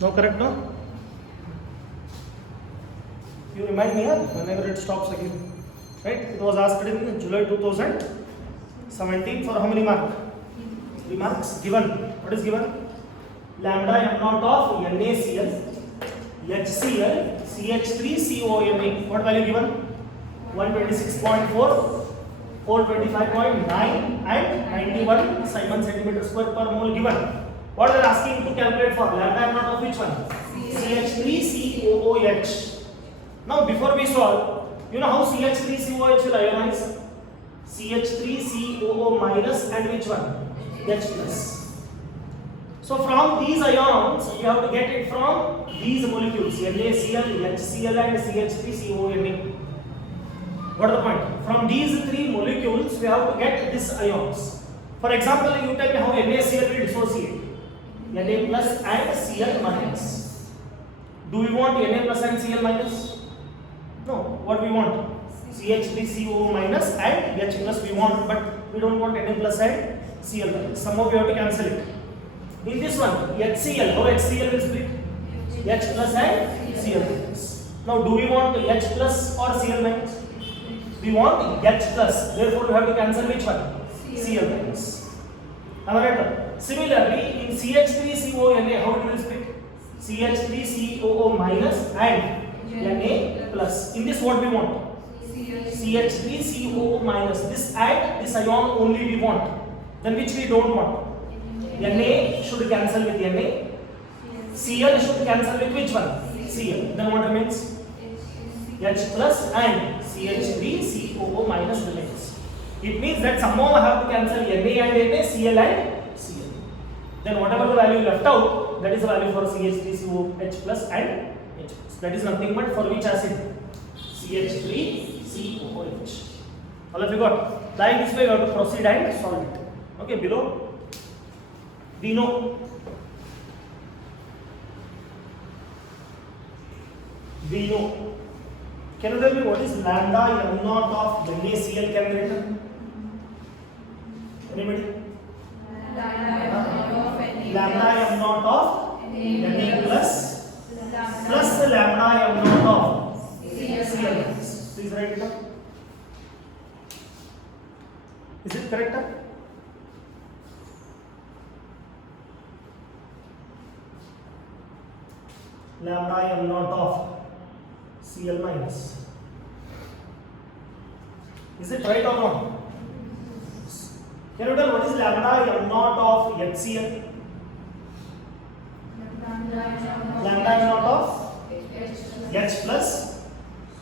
No, correct, no? You remind me whenever it stops again. Right? It was asked in July 2017 for how many marks? 3 marks. Given. What is given? Lambda m naught of NaCl, HCl, CH3CONA. What value given? 126.4, 425.9 and 91 Simon centimeter square per mole given. What they are asking to calculate for? Lambda m naught of which one? CH3COOH. Now before we solve, you know how CH3COOH will ionize? CH3COO minus and which one? H plus. So from these ions, you have to get it from these molecules NaCl, HCl and CH3CONA. What is the point? From these three molecules, we have to get these ions. For example, you tell me how NaCl will dissociate. Na plus and Cl minus. Do we want Na plus and Cl minus? No. What we want? CH3COO minus and H plus we want, but we don't want Na plus and Cl minus. Somehow we have to cancel it. In this one, HCl, how HCl will split? H plus and Cl minus. Now, do we want H plus or Cl minus? We want H plus. Therefore, we have to cancel which one? Cl minus. Alright. Similarly, in CH3CONA, how it will split? CH3COO minus and Na plus. In this, what we want? CH3COO minus. This and this ion only we want. Then which we don't want? Na should cancel with Na. Cl should cancel with which one? Cl. Then what remains? H plus and CH3COO minus remains. It means that somehow I have to cancel Na and Na, Cl and Cl. Then whatever the value left out, that is the value for CH3COH plus and H plus. That is nothing but for which acid? CH3COOH. All of you got? Like this way, we have to proceed and solve it. Okay, below. We know can you tell me what is lambda m naught of NaCl can be written? Anybody? Lambda m naught of Na plus the lambda m naught of Cl minus. Please write it up. Is it correct? Lambda m naught of Cl minus. Is it right or wrong? Can you tell what is lambda m naught of HCl? Lambda m naught of H plus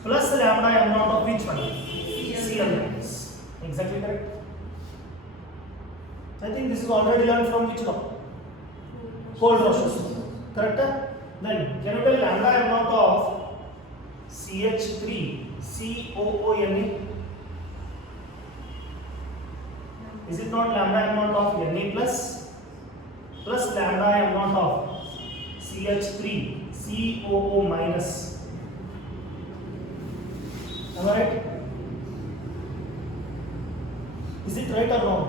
lambda m naught of which one? Cl minus. Exactly correct. I think this is already learned from which law? Kohl-Rausch's law. Correct? Then can you tell lambda m naught of CH3COONA? Is it not lambda m naught of Na plus lambda m naught of CH3COO minus? Am I right? Is it right or wrong?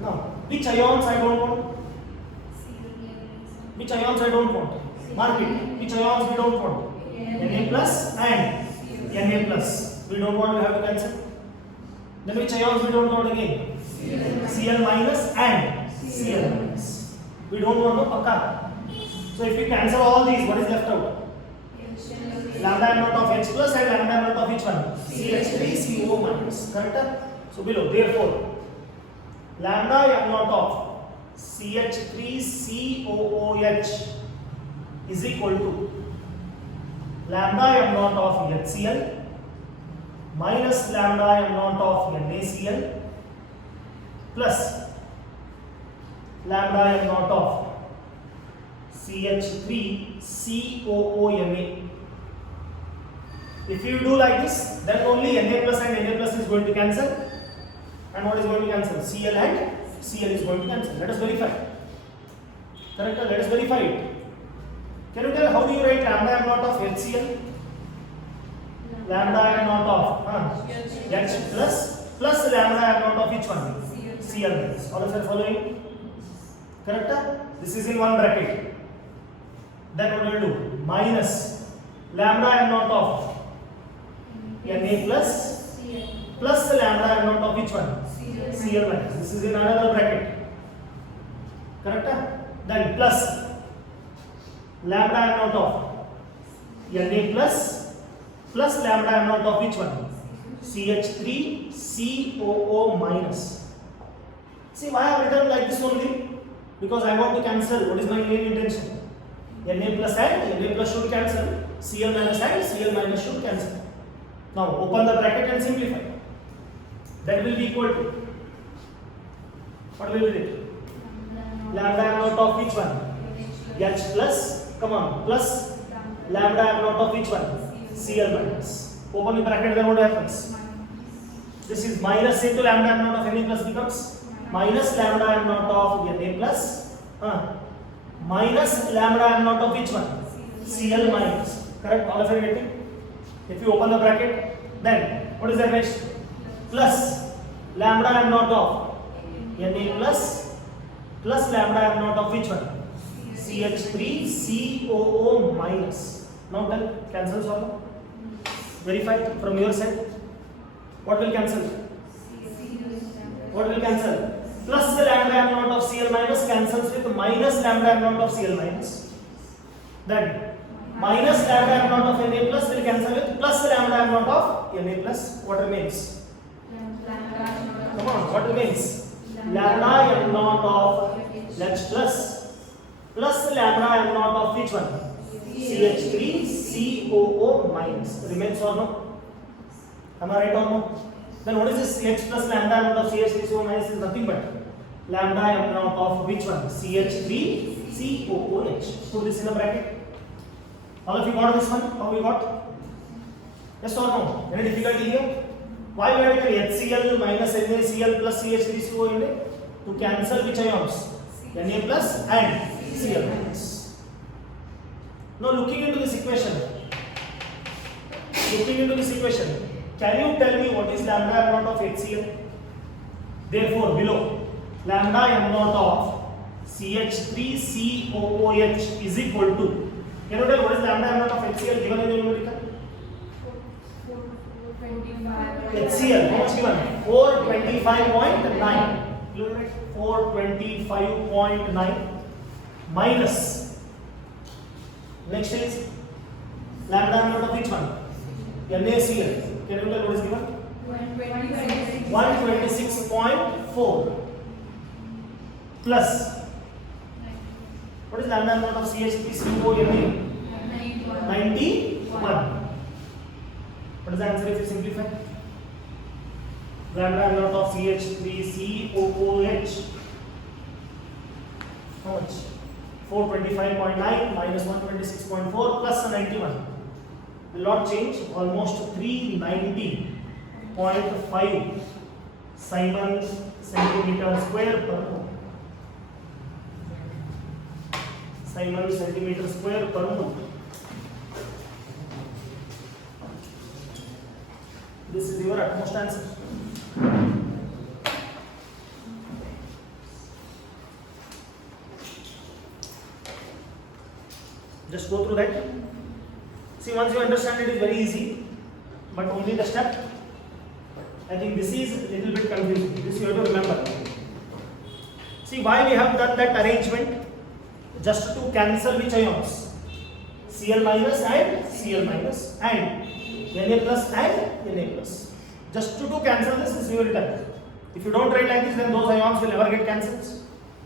No. Which ions I don't want? Which ions I don't want? Mark it. Which ions we don't want? Na plus and Na plus. We don't want, we have to cancel. Then which ions we don't want again? Cl minus and Cl minus. We don't want no pakka. So if we cancel all these, what is left out? Lambda m naught of H plus and lambda m naught of which one? CH3COO minus. Correct? So below, therefore, lambda m naught of CH3COOH is equal to lambda m naught of HCl minus lambda m naught of NaCl plus lambda m naught of CH3COONA. If you do like this, then only Na plus and Na plus is going to cancel. And what is going to cancel? Cl and Cl is going to cancel. Let us verify. Correct? Let us verify it. Can you tell how do you write lambda m naught of HCl? Lambda m naught of H plus lambda m naught of which one? Cl minus. All of you are following? Correct? This is in one bracket. then what will do? Minus lambda m naught of Na plus lambda m naught of which one? Cl minus. This is in another bracket. Correct? Then plus lambda m naught of Na plus lambda m naught of which one? CH3COO minus. See why I have written like this only? Because I want to cancel. What is my main intention? Na plus and Na plus should cancel. Cl minus and Cl minus should cancel. Now open the bracket and simplify. That will be equal to, what will be it? Lambda m naught of which one? H plus, come on, plus lambda m naught of which one? Cl minus. Open the bracket, then what happens? This is minus into lambda m naught of Na plus becomes minus lambda m naught of Na plus minus lambda m naught of which one? Cl minus. Correct? All of you getting? If you open the bracket, then what is that next? Plus lambda m naught of Na plus lambda m naught of which one? CH3COO minus. Now done. Cancel all. Verify from your side. What will cancel? What will cancel? Plus the lambda m naught of Cl minus cancels with minus lambda m naught of Cl minus. Then minus lambda m naught of Na plus will cancel with plus lambda m naught of Na plus. What remains? Come on, what remains? Lambda m naught of H plus lambda m naught of which one? CH3COO minus. Remains or no? Am I right or no? Then what is this H plus lambda m naught of CH3COO minus is nothing but lambda m naught of which one? CH3COOH. Put this in a bracket. All of you got this one? How we got? Yes or no? Any difficulty here? Why we have taken HCl minus NaCl plus CH3COO Na? To cancel which ions? Na plus and Cl minus. Now looking into this equation, can you tell me what is lambda m naught of HCl? Therefore, below lambda m naught of CH3COOH is equal to, can you tell what is lambda m naught of HCl given in the numerical? HCl, how much given? 425.9. 425.9 minus. Next is lambda m naught of which one? NaCl. Can you tell what is given? 126.4 plus. What is lambda m naught of CH3COO Na? 91. What is the answer if you simplify? Lambda m naught of CH3COOH. How much? 425.9 minus 126.4 plus 91. Will not change. Almost 390.5 Simon centimeter square per mole. Simon centimeter square per mole. This is your utmost answer. Just go through that. See, once you understand it is very easy, but only the step. I think this is a little bit confusing. This you have to remember. See why we have done that arrangement? Just to cancel which ions? Cl minus and Cl minus and Na plus and Na plus. Just to cancel this is your return. If you don't write like this, then those ions will never get cancelled.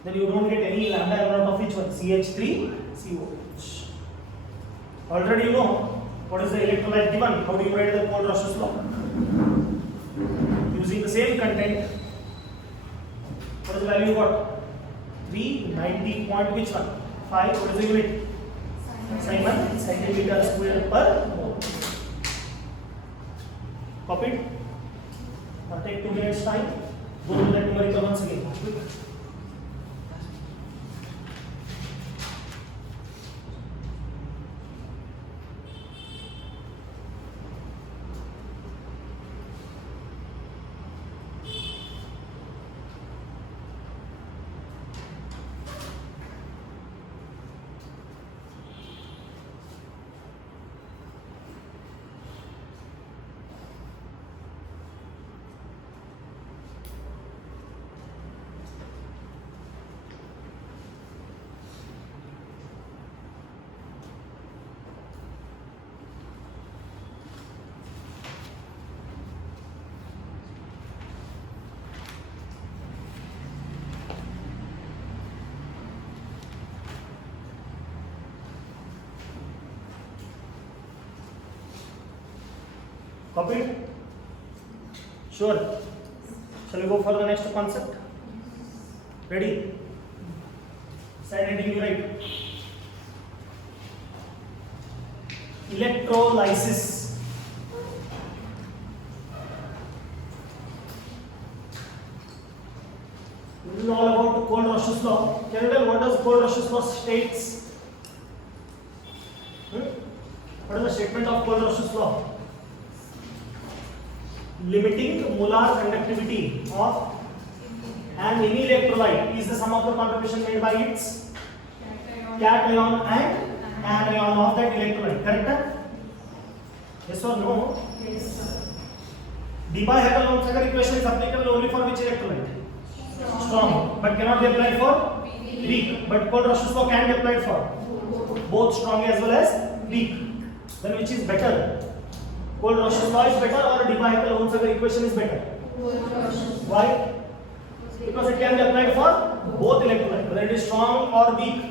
Then you don't get any lambda m naught of which one? CH3COOH. Already you know what is the electrolyte given. How do you write the Paul-Roche's law? Using the same content. What is the value you got? 390 point which one? 5. What is the unit? Simon centimeter square per mole. Copied? Or take 2 minutes time. Go to that numerical once again. Copied? Sure. Shall we go for the next concept? Ready? Side heading you write. Electrolysis. This is all about Kohl-Rosch's law. Can you tell what does Kohl-Rosch's law states? What is the statement of Kohl-Rosch's law? Limiting molar conductivity of an electrolyte is the sum of the contribution made by its cation and anion of that electrolyte. Correct? Yes or no? Yes. De Broglie equation is applicable only for which electrolyte? Strong, but cannot be applied for weak. But Kohl-Rosch's law can be applied for both strong as well as weak. Then which is better? Kohl-Rosch's law is better or de Broglie equation is better? Why? Because it can be applied for both electrolytes, whether it is strong or weak.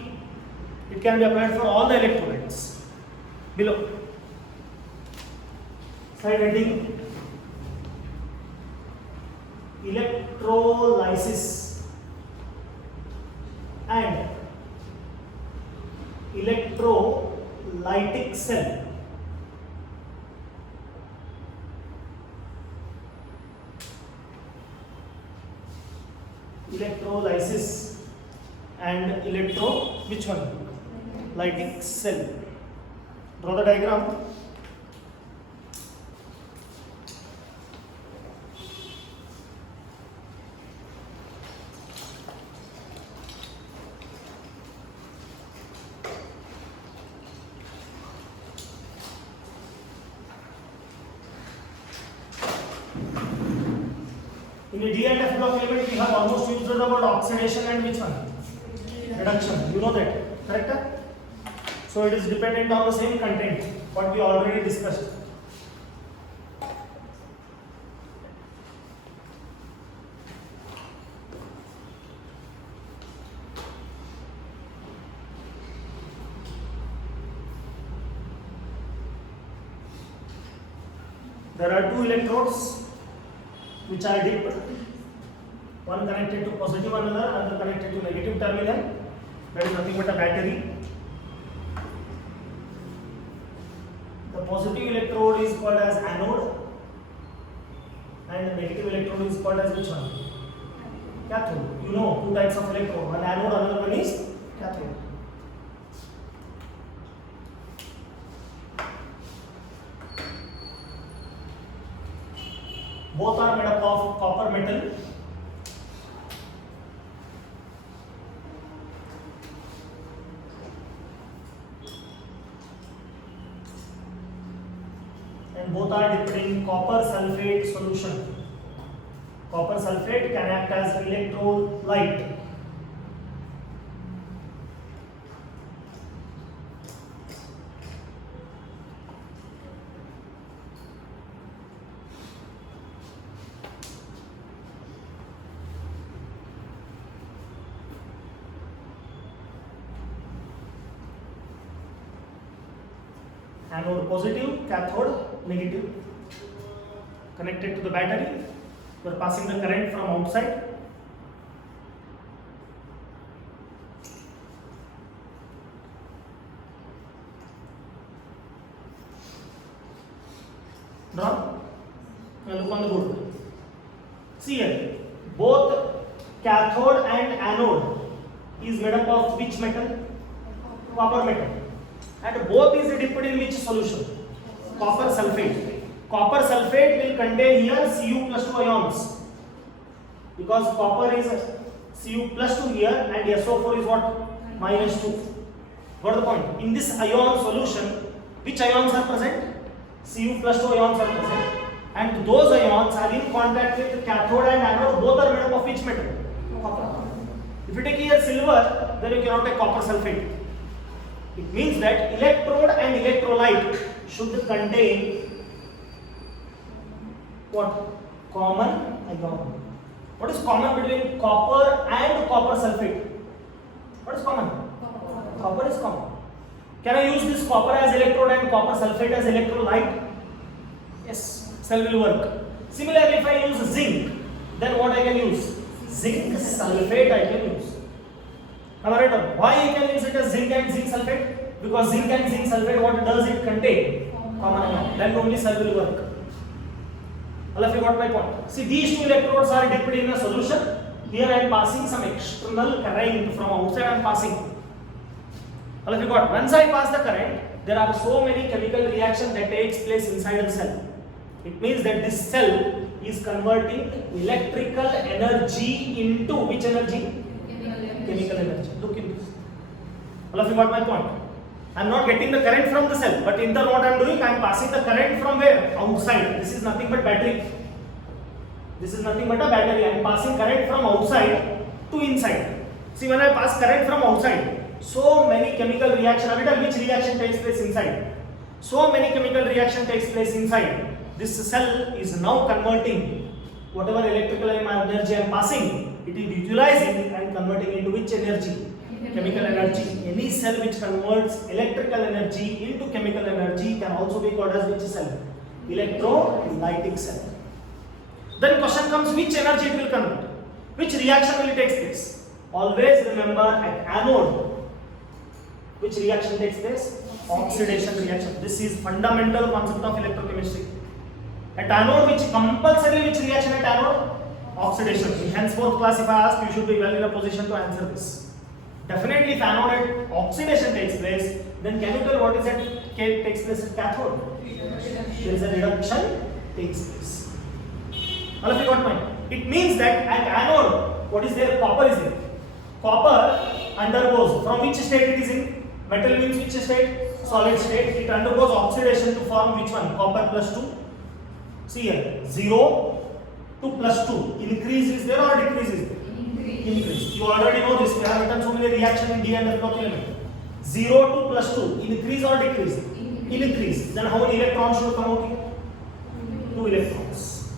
It can be applied for all the electrolytes. Below. Side heading. Electrolysis and electrolytic cell. Electrolysis and which one? Lytic cell. Draw the diagram. In the D and F block element, we have almost used the word oxidation and which one? Reduction. You know that, correct? So it is dependent on the same content, what we already discussed. There are two electrodes which are dipped, one connected to positive another, another connected to negative terminal. That is nothing but a battery. The positive electrode is called as anode and the negative electrode is called as which one? Cathode. You know, two types of electrode, one anode, another one is cathode. Both are made up of copper metal. And both are dipped in copper sulfate solution. Copper sulfate can act as electrolyte. Anode positive, cathode negative. Connected to the battery, we are passing the current from outside. Draw. Now look on the board. See here, both cathode and anode is made up of which metal? Copper metal. And both is dipped in which solution? Copper sulfate. Copper sulfate will contain here Cu plus 2 ions. Because copper is Cu plus 2 here and SO4 is what? Minus 2. Got the point? In this ion solution, which ions are present? Cu plus 2 ions are present. And those ions are in contact with cathode and anode. Both are made up of which metal? Copper. If you take here silver, then you cannot take copper sulfate. It means that electrode and electrolyte should contain what? Common ion. What is common between copper and copper sulfate? What is common? Copper is common. Can I use this copper as electrode and copper sulfate as electrolyte? Yes. cell will work. Similarly, if I use zinc, then what I can use? Zinc sulfate I can use. Am I right? Why I can use it as zinc and zinc sulfate? Because zinc and zinc sulfate, what does it contain? Common ion. Then only cell will work. All of you got my point. See, these two electrodes are dipped in a solution. Here I am passing some external current from outside. I am passing. All of you got. Once I pass the current, there are so many chemical reactions that takes place inside the cell. It means that this cell is converting electrical energy into which energy? Chemical energy. Look in this. All of you got my point. I am not getting the current from the cell, but in turn what I am doing, I am passing the current from where? Outside. This is nothing but battery. This is nothing but a battery. I am passing current from outside to inside. See, when I pass current from outside, so many chemical reaction. Which reaction takes place inside? So many chemical reaction takes place inside. This cell is now converting whatever electrical energy I am passing. It is utilizing and converting into which energy? Chemical energy. Any cell which converts electrical energy into chemical energy can also be called as which cell? Electrolytic cell. Then question comes, which energy it will convert? Which reaction will it take place? Always remember at anode, which reaction takes place? Oxidation reaction. This is fundamental concept of electrochemistry. At anode, which compulsory which reaction at anode? Oxidation. In henceforth class, if I ask, you should be well in a position to answer this. Definitely, if anode oxidation takes place, then can you tell what is that takes place at cathode? There is a reduction takes place. All of you got mine? It means that at anode, what is there? Copper is there. Copper undergoes, from which state it is in? Metal means which state? Solid state. It undergoes oxidation to form which one? Copper plus 2. See here, 0 to plus 2. Increase is there or decrease is there? Increase. You already know this. We have written so many reactions in D and F block element. 0 to plus 2. Increase or decrease? Increase. Then how many electrons should come out here? 2 electrons.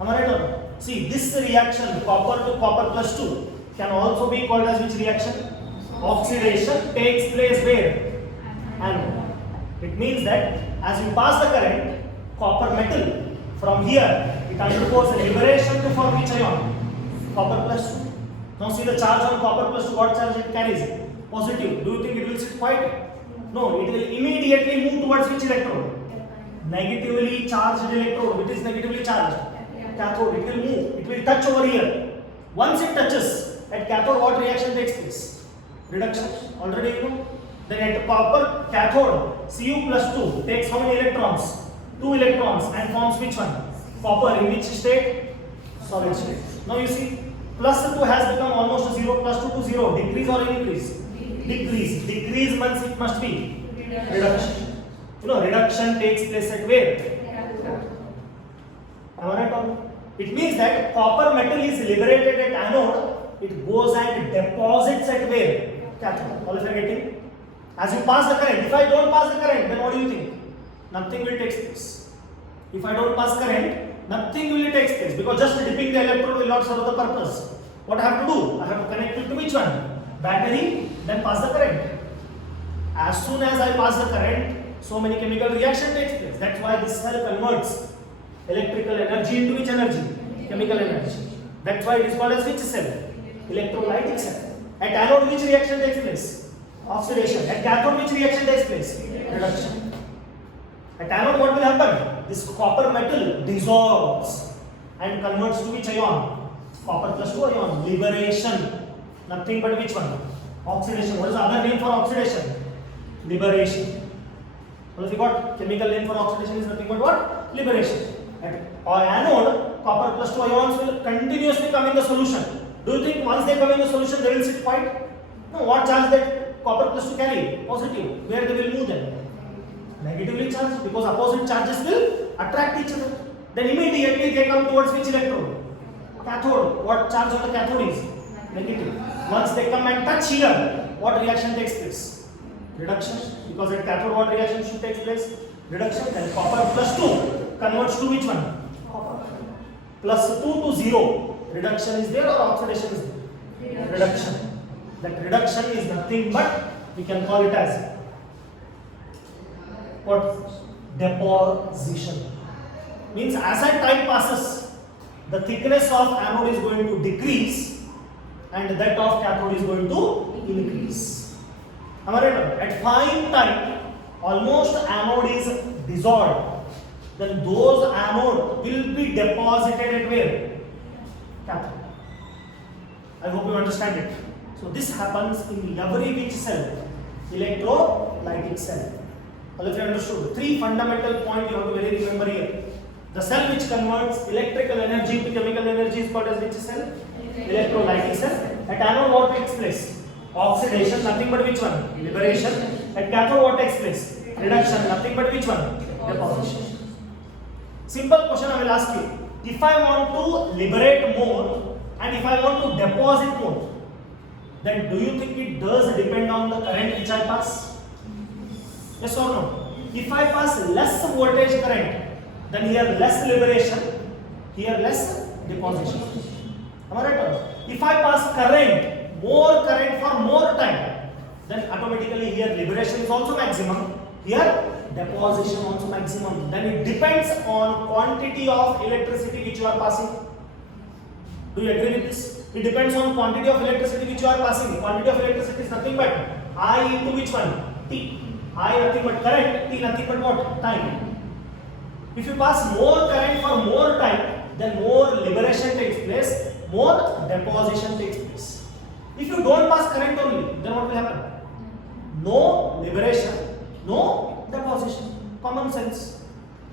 Am I right or not? See, this reaction, copper to copper plus 2, can also be called as which reaction? Oxidation takes place where? Anode. It means that as you pass the current, copper metal, from here, it undergoes liberation to form which ion? Copper plus 2. Now see the charge on copper plus 2, what charge it carries? Positive. Do you think it will sit quiet? No, it will immediately move towards which electrode? Negatively charged electrode. Which is negatively charged? Cathode. It will move. It will touch over here. Once it touches, at cathode what reaction takes place? Reduction. Already you know. Then at copper cathode, Cu plus 2 takes how many electrons? 2 electrons and forms which one? Copper in which state? Solid state. Now you see, plus 2 has become almost 0, plus 2 to 0. Decrease or increase? Decrease. Decrease means it must be reduction. You know, reduction takes place at where? Am I right or no? It means that copper metal is liberated at anode, it goes and deposits at where? Cathode. All of you are getting? As you pass the current, if I don't pass the current, then what do you think? Nothing will take place. If I don't pass current, nothing will take place, because just dipping the electrode will not serve the purpose. What I have to do? I have to connect it to which one? Battery, then pass the current. As soon as I pass the current, so many chemical reaction takes place. That's why this cell converts electrical energy into which energy? Chemical energy. That's why it is called as which cell? Electrolytic cell. At anode, which reaction takes place? Oxidation. At cathode, which reaction takes place? Reduction. At anode, what will happen? This copper metal dissolves and converts to which ion? Copper plus 2 ion. Liberation. Nothing but which one? Oxidation. What is the other name for oxidation? Liberation. What have you got? Chemical name for oxidation is nothing but what? Liberation. At anode, copper plus 2 ions will continuously come in the solution. Do you think once they come in the solution, they will sit quiet? No. What charge that copper plus 2 carry? Positive. Where they will move then? Negatively charged, because opposite charges will attract each other. Then immediately they come towards which electrode? Cathode. What charge on the cathode is? Negative. Once they come and touch here, what reaction takes place? Reduction. Because at cathode, what reaction should take place? Reduction. Then copper plus 2 converts to which one? Copper. Plus 2 to 0. Reduction is there or oxidation is there? Reduction. That reduction is nothing but, we can call it as what? Deposition. Means as time passes, the thickness of anode is going to decrease and that of cathode is going to increase. Am I right? At fine time, almost anode is dissolved. Then those anode will be deposited at where? Cathode. I hope you understand it. So this happens in every which cell? Electrolytic cell. All of you understood? Three fundamental points you have to very remember here. The cell which converts electrical energy to chemical energy is called as which cell? Electrolytic cell. At anode what takes place? Oxidation, nothing but which one? Liberation. At cathode what takes place? Reduction, nothing but which one? Deposition. Simple question I will ask you. If I want to liberate more and if I want to deposit more, then do you think it does depend on the current which I pass? Yes or no? If I pass less voltage current, then here less liberation, here less deposition. Am I right? If I pass more current for more time, then automatically here liberation is also maximum, here deposition also maximum. Then it depends on quantity of electricity which you are passing. Do you agree with this? It depends on quantity of electricity which you are passing. Quantity of electricity is nothing but I into which one? T. I nothing but current, T nothing but what? Time. If you pass more current for more time, then more liberation takes place, more deposition takes place. If you don't pass current only, then what will happen? No liberation, no deposition. Common sense.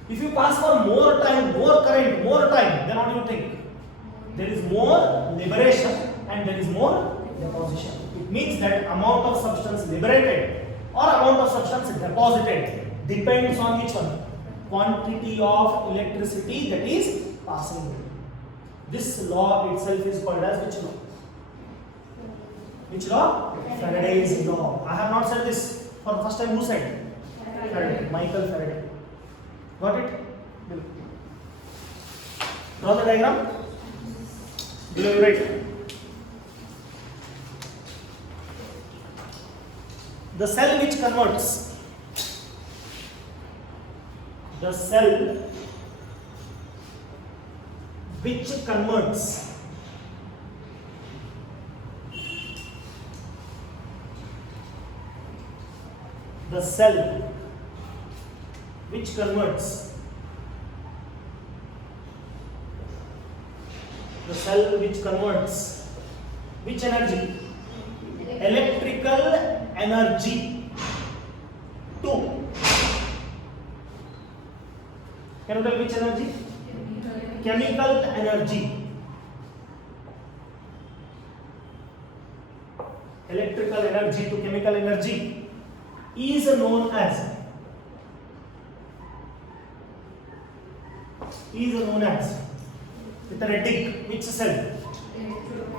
If you pass for more time, more current, more time, then what do you think? There is more liberation and there is more deposition. It means that amount of substance liberated or amount of substance deposited depends on which one? Quantity of electricity that is passing. This law itself is called as which law? Which law? Faraday's law. I have not said this for the first time. Who said? Faraday. Michael Faraday. Got it? Draw the diagram. Below you write. The cell which converts. The cell which converts the cell which converts the cell which converts which energy? Electrical energy to, can you tell which energy? Chemical energy. Electrical energy to chemical energy is known as with a tick, which cell?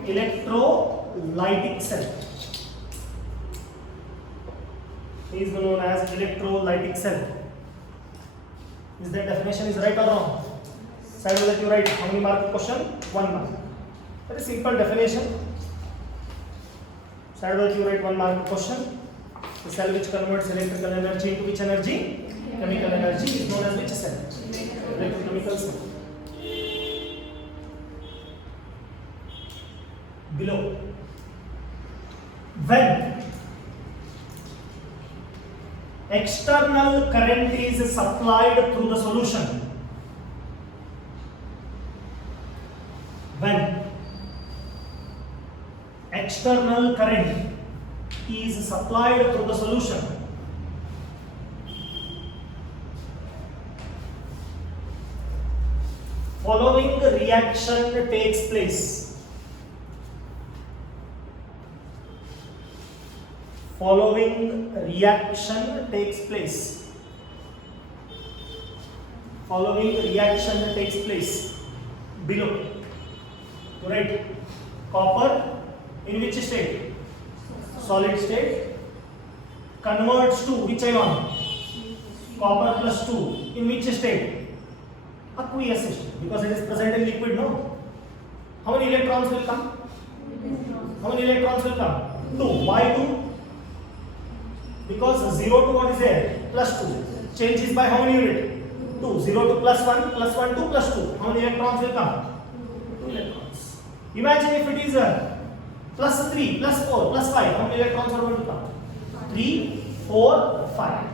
Electrolytic cell. Is known as electrolytic cell. Is that definition is right or wrong? Side of that you write how many mark question? 1 mark. Very simple definition. Side of that you write 1 mark question. The cell which converts electrical energy into which energy? Chemical energy is known as which cell? Electrochemical cell. Below. When external current is supplied through the solution, when external current is supplied through the solution, following reaction takes place. Following reaction takes place. Following reaction takes place. Below. Right. Copper in which state? Solid state. Converts to which ion? Copper plus 2. In which state? Aqueous state. Because it is present in liquid, no? How many electrons will come? How many electrons will come? 2. Why 2? Because 0 to what is there? Plus 2. Changes by how many unit? 2. 0 to plus 1 to plus 2. How many electrons will come? 2 electrons. Imagine if it is plus 3, plus 4, plus 5. How many electrons are going to come? 3, 4, 5.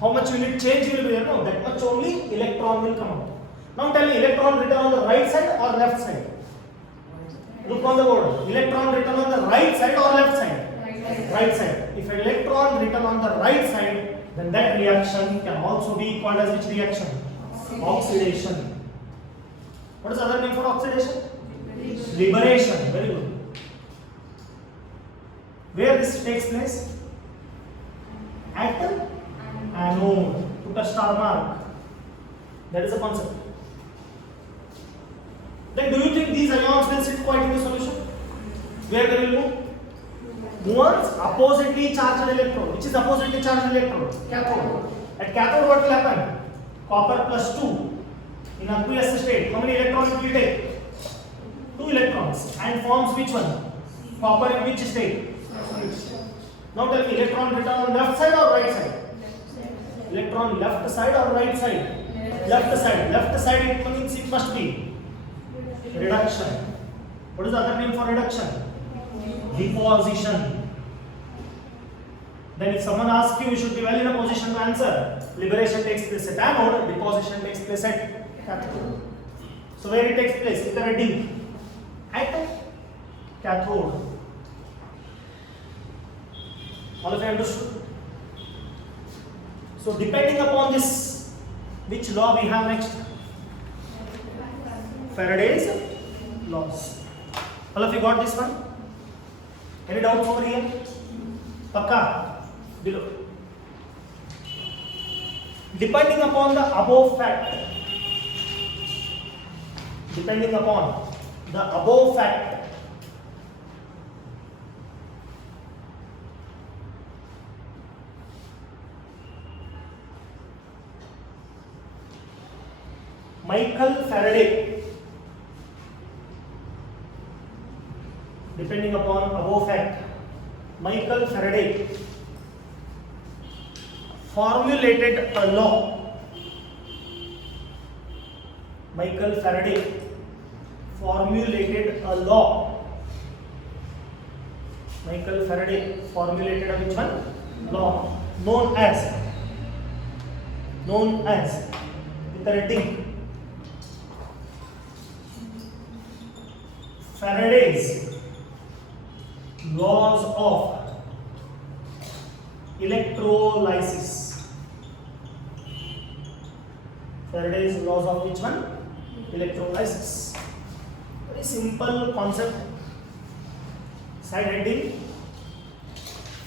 How much will it change? Will be there? No, that much only electron will come out. Now tell me, electron written on the right side or left side? Look on the board. Electron written on the right side or left side? Right side. If an electron written on the right side, then that reaction can also be called as which reaction? Oxidation. What is the other name for oxidation? Liberation. Very good. Where this takes place? At the anode. Put a star mark. That is a concept. Then do you think these ions will sit quiet in the solution? Where they will move? Moves oppositely charged electrode. Which is oppositely charged electrode? Cathode. At cathode what will happen? Copper plus 2 in aqueous state. How many electrons it will take? 2 electrons. And forms which one? Copper in which state? Now tell me, electron written on left side or right side? Electron left side or right side? Left side. Left side it means it must be reduction. What is the other name for reduction? Deposition. Then if someone asks you, you should be well in a position to answer. Liberation takes place at anode, deposition takes place at cathode. So where it takes place? With the reading at cathode. All of you understood? So depending upon this, which law we have next? Faraday's laws. All of you got this one? Any doubts over here? Pakka? Below. Depending upon the above fact, Michael Faraday, depending upon above fact, Michael Faraday formulated a law. Michael Faraday formulated a law. Michael Faraday formulated a which one? Law known as with the rating Faraday's laws of electrolysis. Faraday's laws of which one? Electrolysis. Very simple concept. Side heading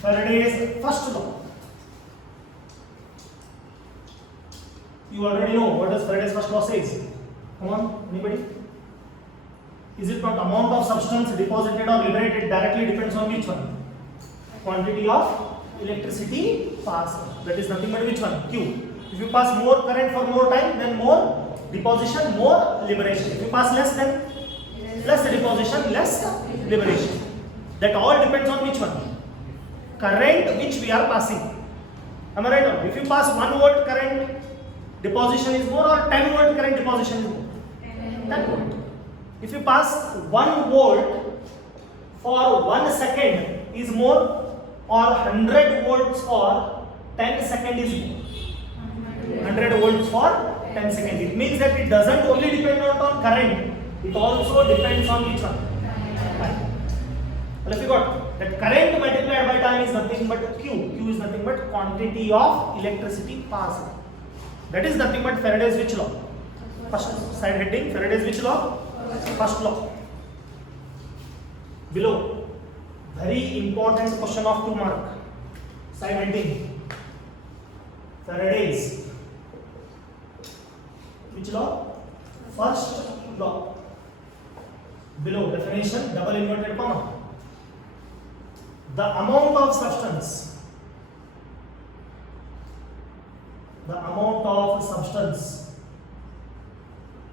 Faraday's first law. You already know what does Faraday's first law says. Come on, anybody? Is it not amount of substance deposited or liberated directly depends on which one? Quantity of electricity passed. That is nothing but which one? Q. If you pass more current for more time, then more deposition, more liberation. If you pass less, then less deposition, less liberation. That all depends on which one? Current which we are passing. Am I right or not? If you pass 1 volt current, deposition is more, or 10 volt current, deposition is more? 10 volt. If you pass 1 volt for 1 second is more, or 100 volts for 10 seconds is more. 100 volts for 10 seconds. It means that it doesn't only depend on current, it also depends on which one? Time. Well, if you got that current multiplied by time is nothing but Q. Q is nothing but quantity of electricity passed. That is nothing but Faraday's which law? First side heading, Faraday's which law? First law. Below, very important question of 2 mark. Side heading, Faraday's which law? First law. Below, definition, double inverted comma. The amount of substance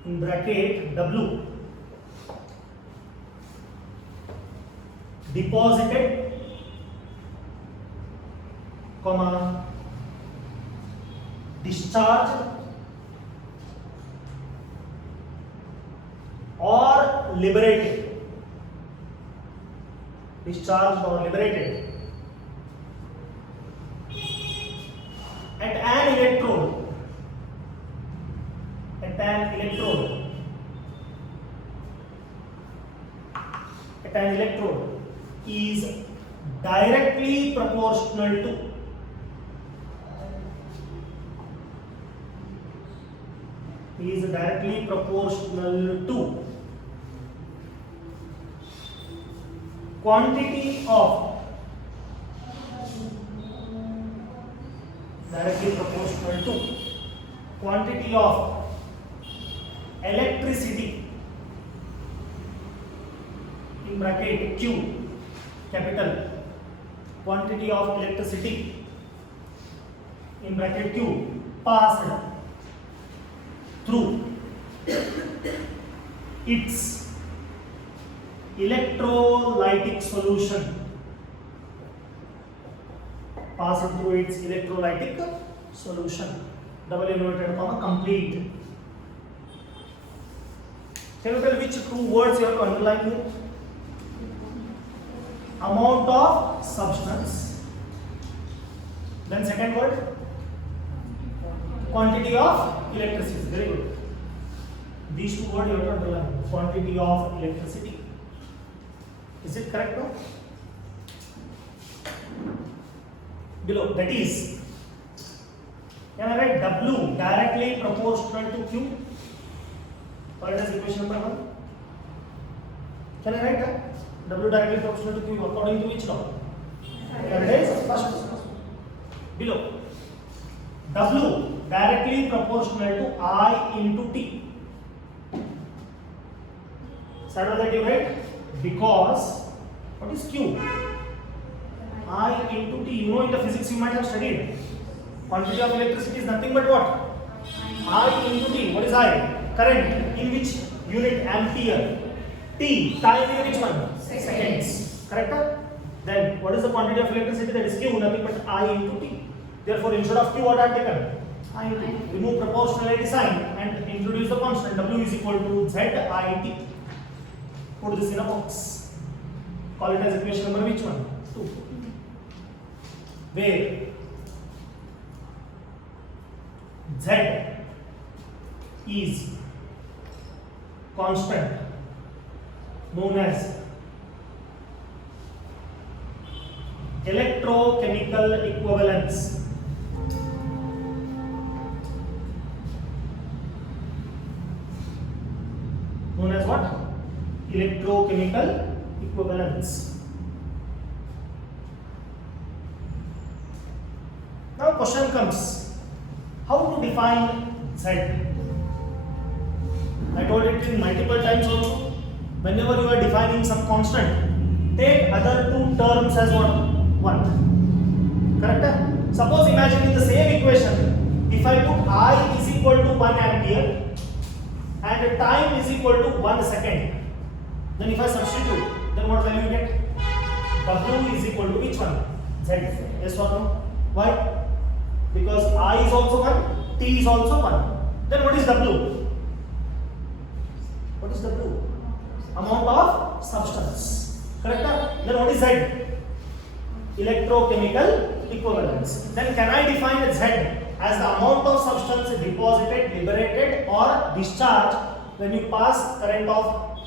in bracket W deposited, comma, discharged liberated. Discharged or liberated at an electrode. At an electrode. At an electrode is directly proportional to quantity of electricity in bracket Q, capital quantity of electricity in bracket Q passed through its electrolytic solution. Passed through its electrolytic solution. Double inverted comma complete. Can you tell which two words you have to underline here? Amount of substance. Then second word, quantity of electricity. Very good. These two words you have to underline. Quantity of electricity. Is it correct now? Below, that is, can I write W directly proportional to Q? What is equation number 1? Can I write that? W directly proportional to Q according to which law? Faraday's first. Below, W directly proportional to I into T. So what that you write? Because what is Q? I into T. You know, in the physics you might have studied. Quantity of electricity is nothing but what? I into T. What is I? Current. In which unit? Ampere. T. Time in which one? Seconds. Correct? Then what is the quantity of electricity? That is Q. Nothing but I into T. Therefore, instead of Q, what I have taken? I into T. Remove proportionality sign and introduce the constant. W is equal to Z I T. Put this in a box. Call it as equation number which one? 2. Where Z is constant known as electrochemical equivalence. Known as what? Electrochemical equivalence. Now question comes, how to define Z? I told it in multiple times also. Whenever you are defining some constant, take other two terms as what? 1. Correct? Suppose imagine in the same equation, if I put I is equal to 1 ampere and time is equal to 1 second, then if I substitute, then what value you get? W is equal to which one? Z. Yes or no? Why? Because I is also 1, T is also 1. Then what is W? What is W? Amount of substance. Correct? Then what is Z? Electrochemical equivalence. Then can I define Z as the amount of substance deposited, liberated or discharged when you pass current of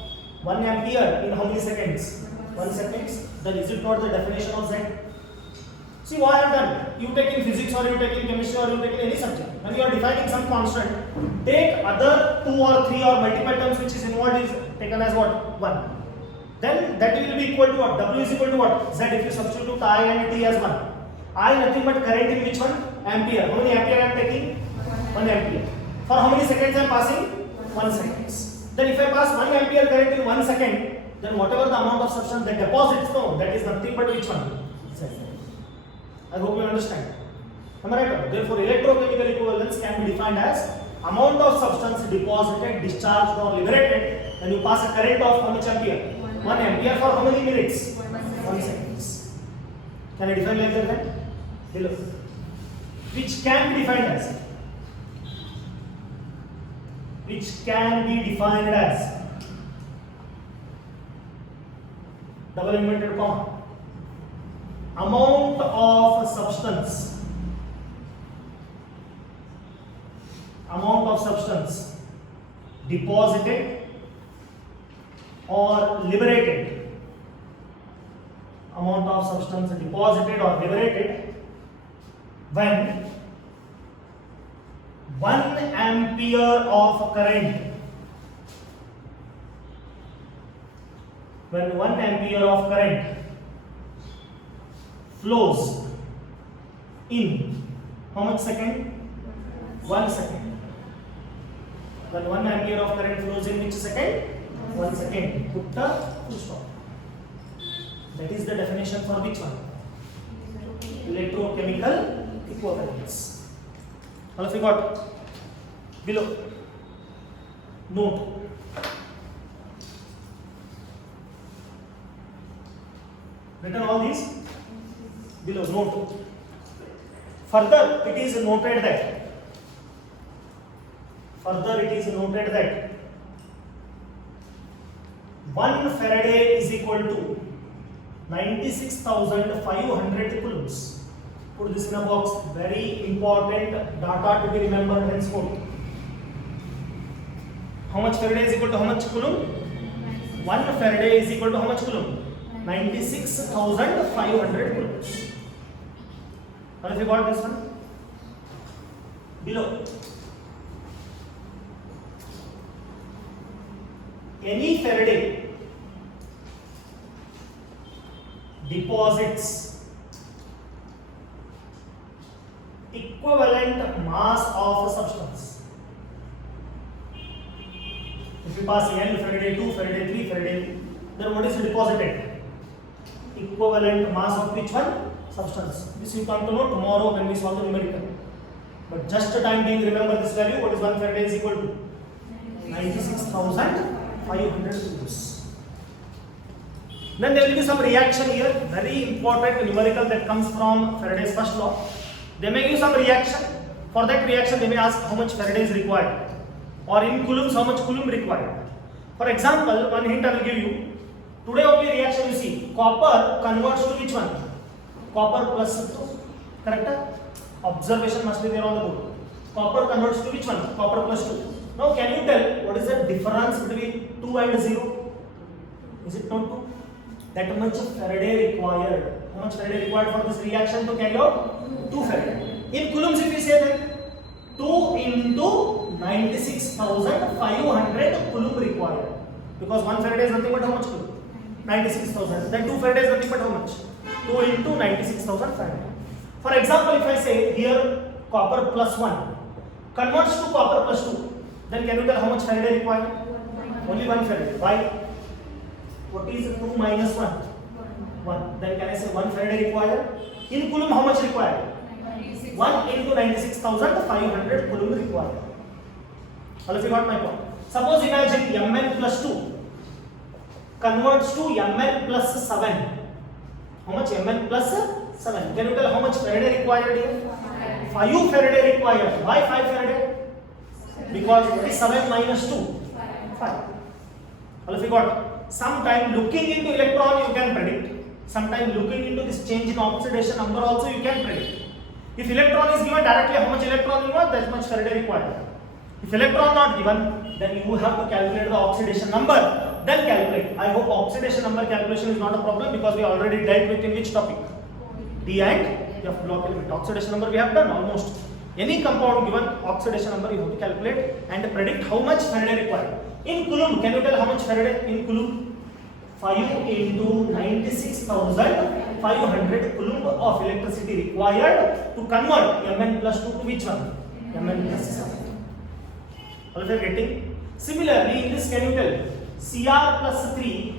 1 ampere in how many seconds? 1 seconds. Then is it not the definition of Z? See what I have done. You take in physics or you take in chemistry or you take in any subject. When you are defining some constant, take other 2 or 3 or multiple terms which is involved is taken as what? 1. Then that will be equal to what? W is equal to what? Z if you substitute I and T as 1. I nothing but current in which one? Ampere. How many ampere I am taking? 1 ampere. For how many seconds I am passing? 1 seconds. Then if I pass 1 ampere current in 1 second, then whatever the amount of substance that deposits, no, that is nothing but which one? Z. I hope you understand. Am I right? Therefore, electrochemical equivalence can be defined as amount of substance deposited, discharged or liberated when you pass a current of how much ampere? 1 ampere for how many minutes? 1 seconds. Can I define like that? Below. Which can be defined as? Which can be defined as double inverted comma, amount of substance deposited or liberated, amount of substance deposited or liberated when 1 ampere of current, when 1 ampere of current flows in how much second? 1 second. When 1 ampere of current flows in which second? 1 second. Put the full stop. That is the definition for which one? Electrochemical equivalence. All of you got? Below. Note. Written all these? Below. Note. Further, it is noted that 1 Faraday is equal to 96,500 coulombs. Put this in a box. Very important data to be remembered henceforth. How much Faraday is equal to how much coulomb? 1 Faraday is equal to how much coulomb? 96,500 coulombs. Have you got this one? Below. Any Faraday deposits equivalent mass of a substance. If you pass N Faraday, 2 Faraday, 3 Faraday, then what is deposited? Equivalent mass of which one? Substance. This you come to know tomorrow when we solve the numerical. But just a time being, remember this value. What is 1 Faraday is equal to? 96,500 coulombs. Then there will be some reaction here, very important numerical that comes from Faraday's first law. They may give some reaction. For that reaction, they may ask how much Faraday is required, or in coulombs how much coulomb required. For example, one hint I will give you. Today only reaction you see. Copper converts to which one? Copper plus 2. Correct? Observation must be there on the board. Copper converts to which one? Copper plus 2. Now can you tell what is the difference between 2 and 0? Is it not 2? That much Faraday required. How much Faraday required for this reaction to carry out? 2 Faraday. In coulombs if we say that 2 into 96,500 coulomb required. Because 1 Faraday is nothing but how much coulomb? 96,000. Then 2 Faraday is nothing but how much? 2 into 96,500. For example, if I say here copper plus 1 converts to copper plus 2, then can you tell how much Faraday required? Only 1 Faraday. Why? What is 2 minus 1? 1. Then can I say 1 Faraday required? In coulomb how much required? 1 into 96,500 coulomb required. All of you got my point? Suppose imagine Mn plus 2 converts to Mn plus 7. How much? Mn plus 7. Can you tell how much Faraday required here? 5 Faraday required. Why 5 Faraday? Because what is 7 minus 2? 5. All of you got? Sometime looking into electron you can predict. Sometime looking into this change in oxidation number also you can predict. If electron is given directly, how much electron you want, that much Faraday required. If electron not given, then you have to calculate the oxidation number. Then calculate. I hope oxidation number calculation is not a problem because we already dealt with in which topic? D and F block element. Oxidation number we have done almost. Any compound given oxidation number you have to calculate and predict how much Faraday required. In coulomb, can you tell how much Faraday in coulomb? 5 into 96,500 coulomb of electricity required to convert Mn plus 2 to which one? Mn plus 7. All of you are getting? Similarly, in this can you tell Cr plus 3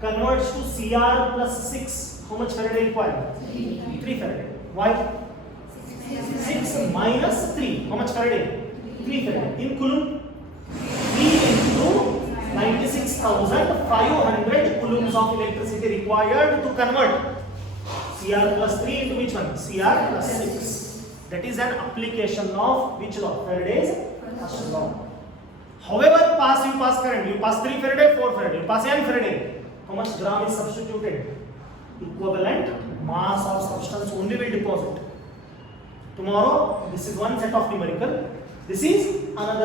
converts to Cr plus 6. How much Faraday required? 3 Faraday. Why? 6 minus 3. How much Faraday? 3 Faraday. In coulomb, 3 into 96,500 coulombs of electricity required to convert Cr plus 3 into which one? Cr plus 6. That is an application of which law? Faraday's first law. However, you pass current, you pass 3 Faraday, 4 Faraday, you pass n Faraday. how much gram is substituted? Equivalent mass of substance only will deposit. Tomorrow, this is one set of numerical, this is another